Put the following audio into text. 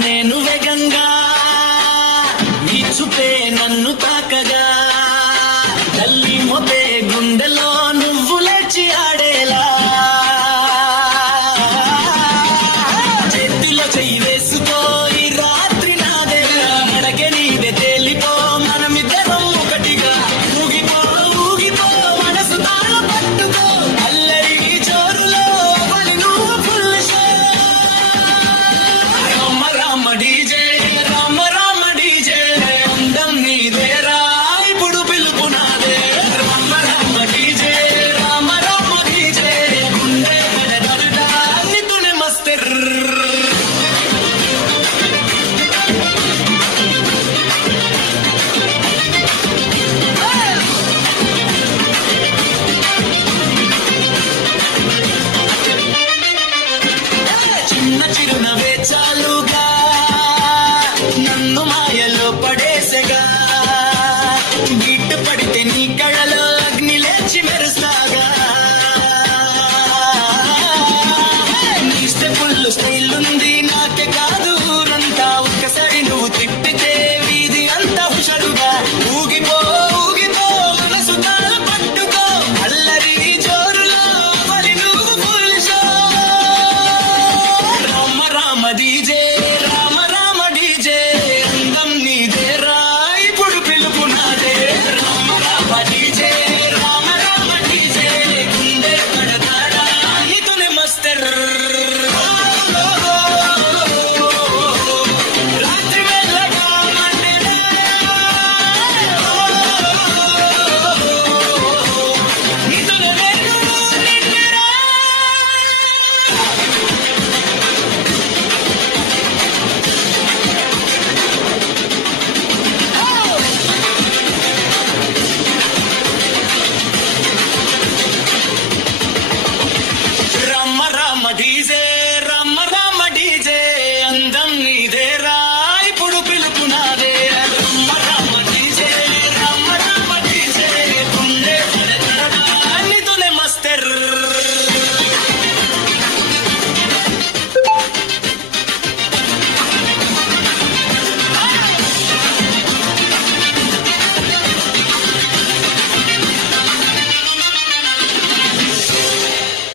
నేను వేగంగా నీ చూపే నన్ను తాకగా తల్లి మొతే గుండెలో నువ్వు లేచి ఆడేలా చేతిలో చెయ్యి వేసుకో ఈ రాత్రి నాదేగా నడకే నీదే తేలిపో మనమిద్దరం ఒకటిగా ఊగిపో ఊగిపో మనసు తాళ పట్టుకో అల్లరి చోరులో బలి నువ్వు full show Rama DJ Rama Rama DJ అందం నీదేరా ఇప్పుడు పిలుపునాదే రామ రామ డీజే రామ రామ డీజే గుండె దరదా నితునే మస్తర్ చిన్న చిరునవే చాలుగా నన్ను మాయలో పడేసగా గిట్టు పడితే నీ కళలో అగ్ని లేచి మెరుస్తాగా నీ స్టెప్పుల్లో స్టైల్ ఉంది నాకే కాదు ఊరంతా ఒక్కసారి నువ్వు తిప్పితే వీధి అంతా హుషరుగా ఊగిపో ఊగిపో మనసు తాళ పట్టుకో అల్లరి జోరులో మరి నువ్వు full show Rama Rama DJ